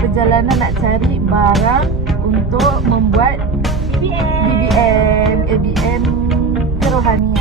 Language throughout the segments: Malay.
perjalanan nak cari barang untuk membuat ABM kerohanian.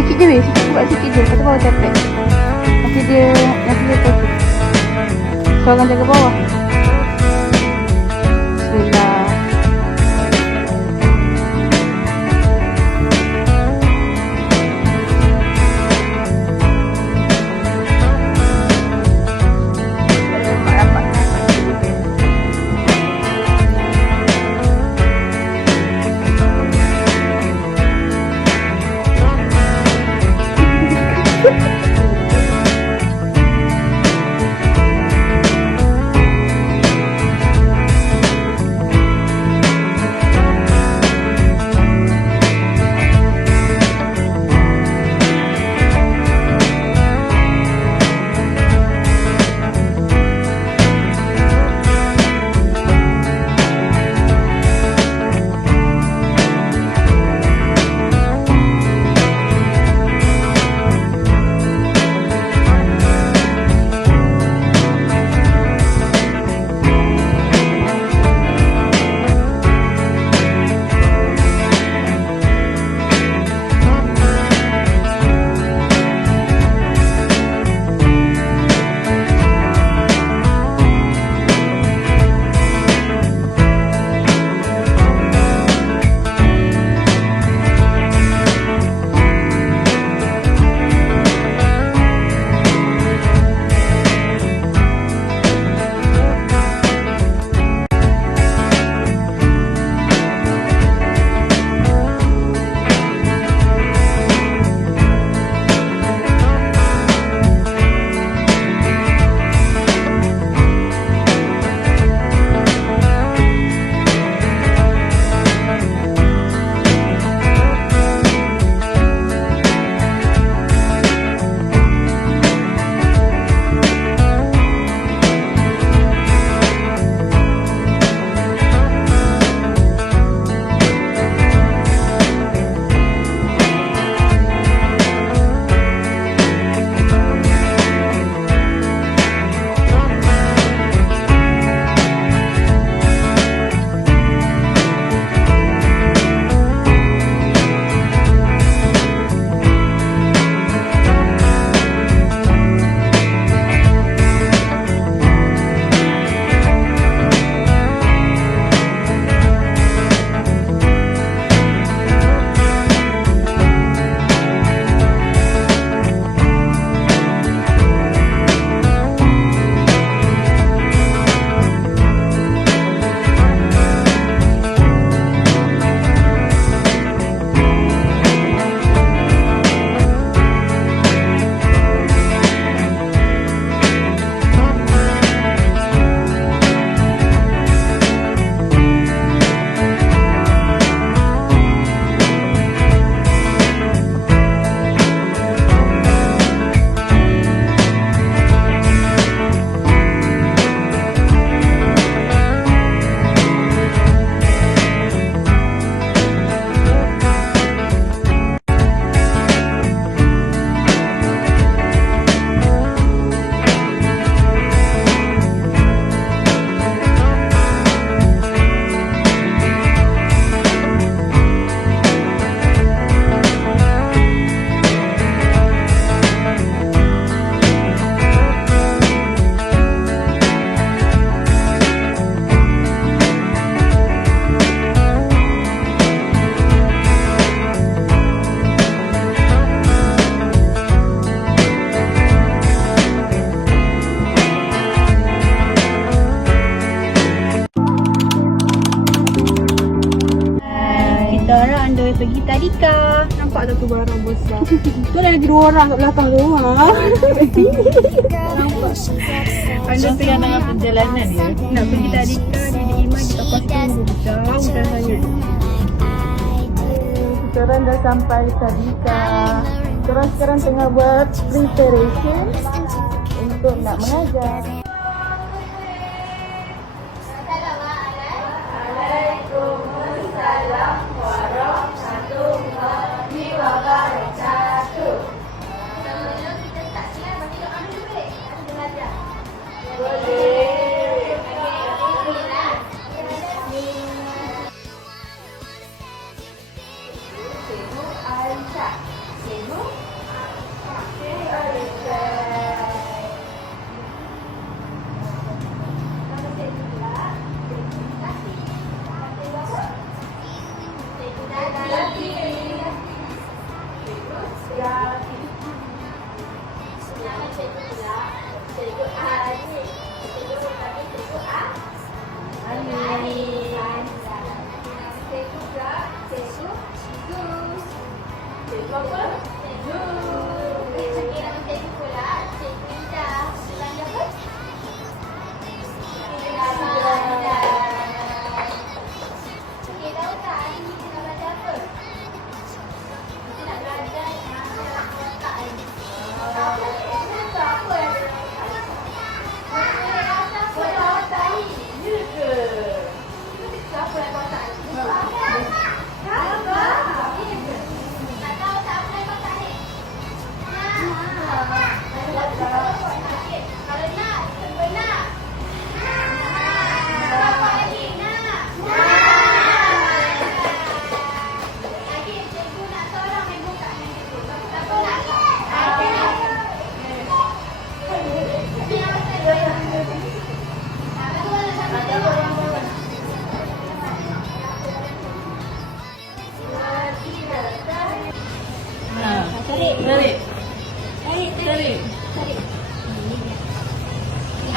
Sikit je weh, buka sikit je, lepas tu baru tepek. Nanti dia tu seorang jaga bawah. Bismillah. Adika. Nampak tak tu barang besar? Tu ada lagi 2 orang kat belakang tu. Anda tengah dalam perjalanan ya? Nak pergi tak Adika, dia di Iman, kita pasti tunggu. Jauh dah sangat. Korang dah sampai Tadika. Korang sekarang tengah buat preparation untuk nak mengajar.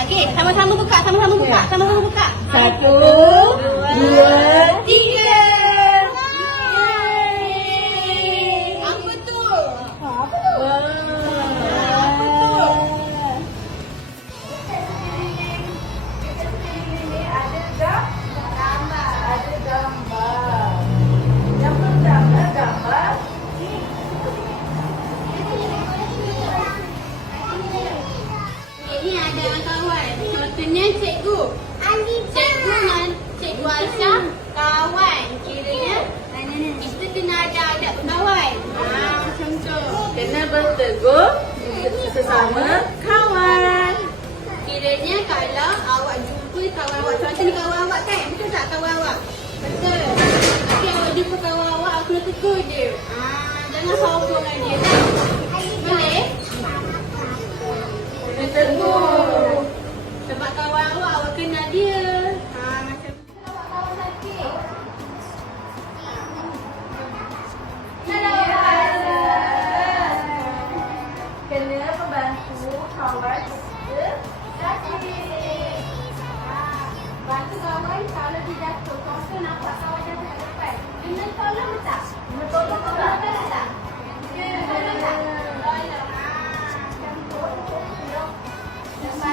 Okey, sama-sama buka. Sama-sama buka. 1, 2, 3. Apa tu? Apa tu? Ini ada kawan. Contohnya cikgu. Cikgu dengan cikgu Aisyah kawan. Kiranya kita kena ada adab kawan. Macam tu. Kena bertegur sesama kawan. Kiranya kalau awak jumpa kawan awak, contoh ni kawan awak kan? Betul tak kawan awak? Betul. Tapi awak jumpa kawan awak, aku nak tegur dia. Jangan sombong dengan dia. Boleh? Kena tegur. Sebab kawan awak kenal dia. Macam tu. Kawan sakit. Kena membantu kawan kita. Bantu kawan kalau dia jatuh. Contoh nampak kawan jatuh kat depan. Kena tolong tak? Kena tolong tak? Kena tak? Kena tolong tak? Tolong. Macam tu. Lepas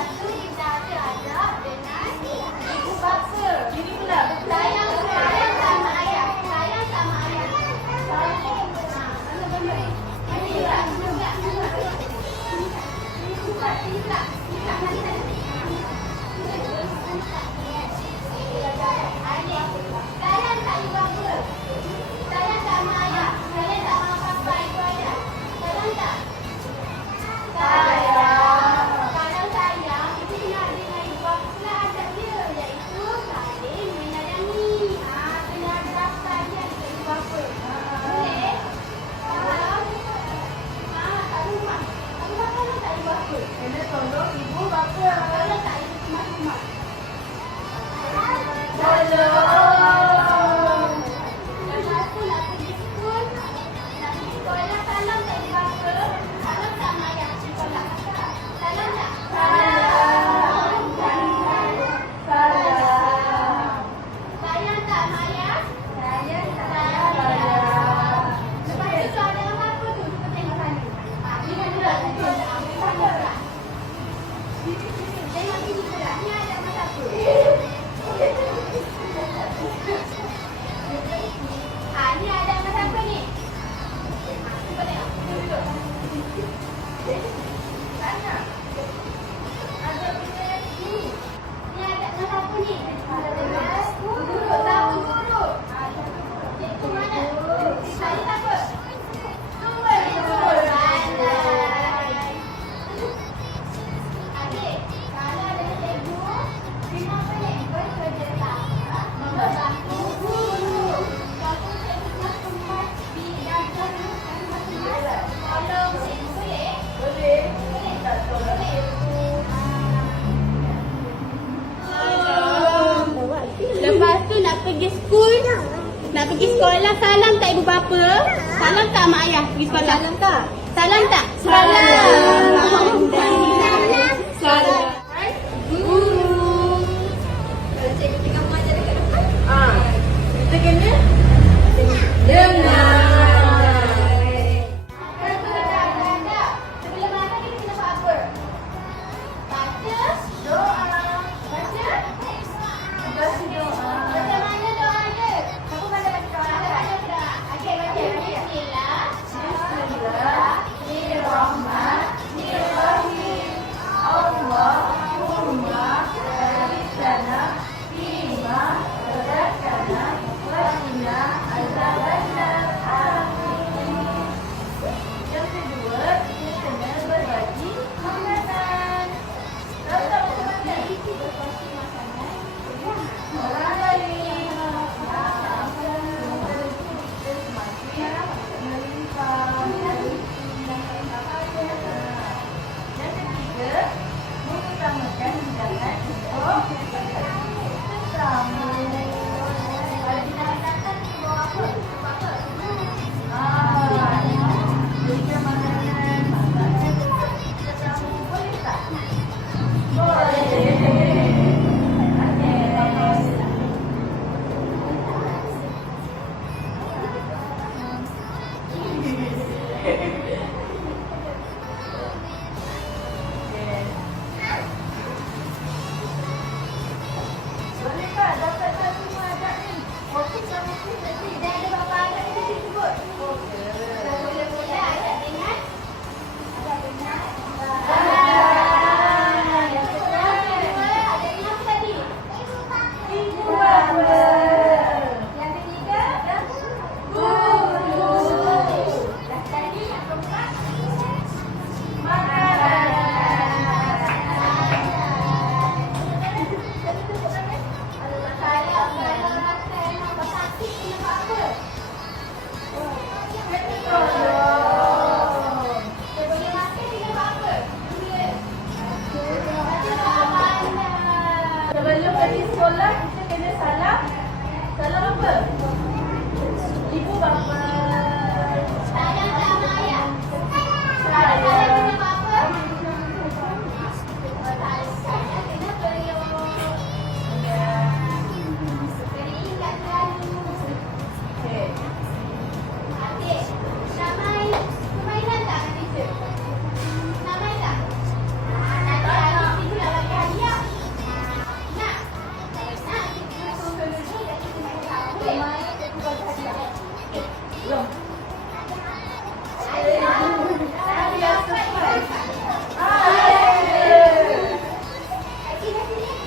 pergi sekolah, salam tak ibu bapa? Salam tak mak ayah pergi sekolah? Salam tak? Salam tak? Salam. Salam. Guru. Kalau cikgu tengah mengajar dekat depan, kita kena dengar. Sebelum mana kita kena buat apa? Baca doa. Baca doa. Macam mana doa dia? Kamu mana baca doa? Ada tak? Okey, baca. Bismillah. Bismillahirrahmanirrahim. Allahumma barik fima razaqtana wa qina azabannar. Amin. Yang kedua, kita kena berbagi makanan. Tahu tak macam mana? Berbagi makanan. Orang lain. Yang ketiga, mengutamakan hidangan untuk tetamu. Kalau kita datang, kita bawa apa? Berikan makanan, masakan untuk tetamu. Boleh tak? Boleh. Boleh tak dapat semua adab ni? Okey tak mungkin nanti. Dah ada berapa adab ni tadi sebut? Boleh adab dengan? Adab dengan? Yang kedua, adab dengan apa tadi? Ibu bapa. Yang ketiga? Guru. Dah tadi yang keempat? Sebelum pergi sekolah, kita kena salam. Salam apa? Ibu bapa. Salam tak mak ayah? Salam kena bapa? Salam kena beliau. Berikan selalu. Okey. Adik, nak main permainan tak dengan teacher? Nak main tak? Nanti adik teacher nak bagi hadiah. Nak? Nak? Kita tunggu dulu dan kita main tak? Boleh? Kita bagi hadiah. Okey. Jom. Hadiah surprise.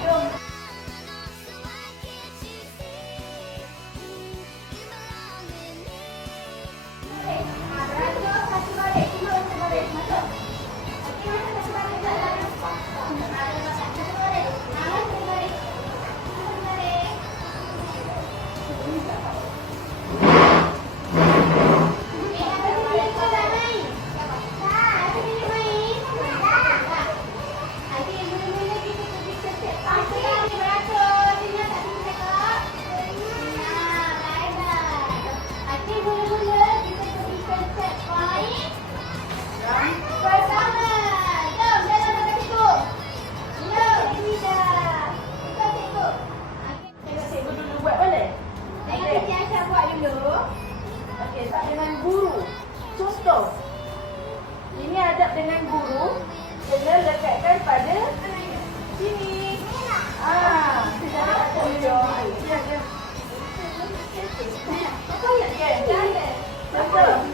Jom. Okey, tak dengan guru. Contoh. Ini adab dengan guru. Kena lekatkan pada sini. Kita lekatkan video. Apa ayat kan? Apa?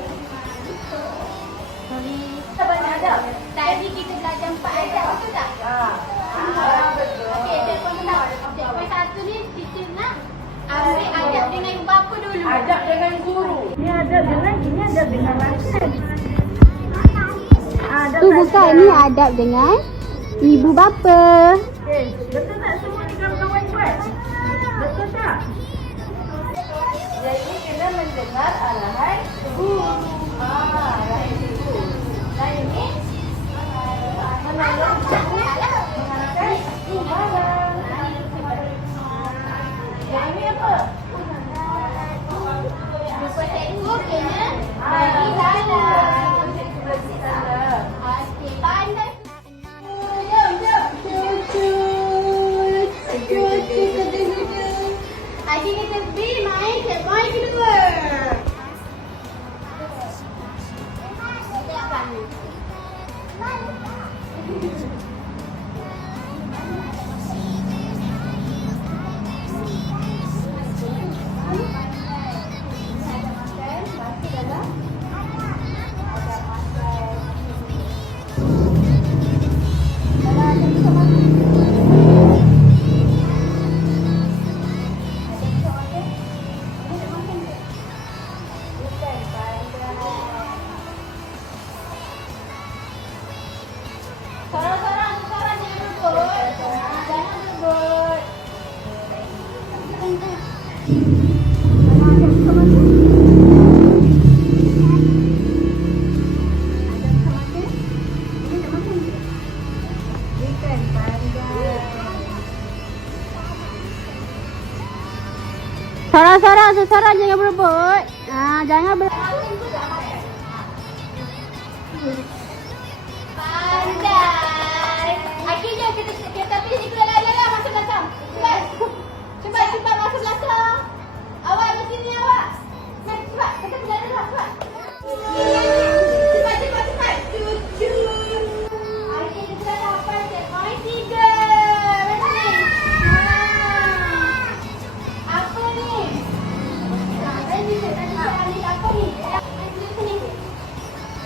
Kita banyak adab. Tadi kita belajar 4 adab, betul tak? Betul. Okey, telefon tahu. Okey, poin satu ni teacher nak ambil adab dengan ibu bapa dulu. Adab dengan guru. Ini adab dengan rakan. Tu bukan, ni adab dengan ibu bapa. Okey, betul tak semua ni kawan-kawan buat? Betul tak? Jadi kena mendengar arahan guru. Arahan guru. Dan ini menolong guru mengarahkan barang. Yang ini apa? Sorang, jangan berebut. Jangan Pandai. Okey, jom kita pergi keluar lah, masuk belakang. Cepat masuk belakang. Awak di sini awak. Cepat, kita berjalan lah, cepat. Cepat. Cucu. Okey, kita dah hafal set point 3. Macam ni. Apa ni? Ini apa ni?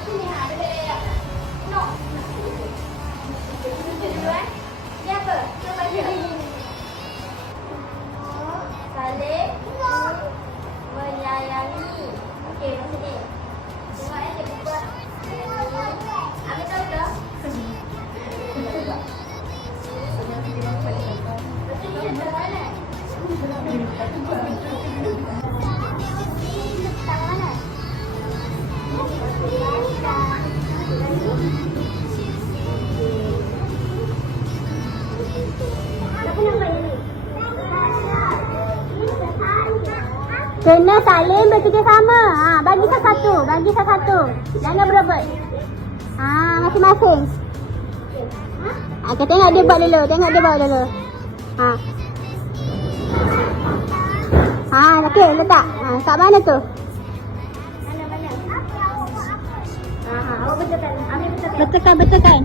Sini ada layak. No. Ni apa? Cuba baca. Saling menyayangi. Okey, macam ni. Tengok cikgu buat. Ambil tahu tak? Betul ni ada mana? Kena saling bekerjasama. Bagi saya satu. Jangan berebut. Masing-masing. Kita tengok dia buat dulu. Okey, letak. Kat mana tu? Awak betulkan. Betulkan.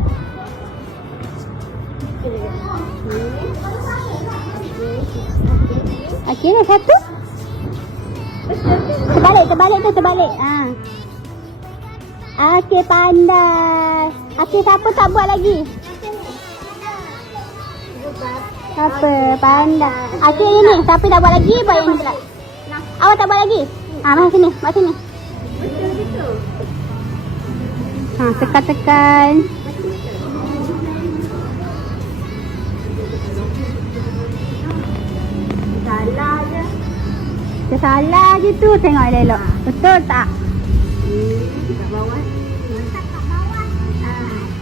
Okey, dah satu. Terbalik. Okey, pandai. Okey, siapa tak buat lagi? Siapa? Pandai. Okey, ini. Siapa tak buat lagi? Buat yang ni pula. Awak tak buat lagi? Mari sini. Tekan. Salah je tu. Tengok elok. Betul tak? Kat bawah.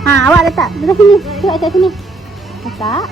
Awak letak. Letak sini. Tengok kat sini. Letak.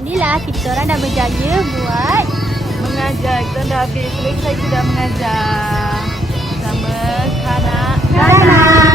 Alhamdulillah kita orang dah berjaya buat Mengajar. Kita dah habis selesai sudah mengajar. Sama kanak. kanak.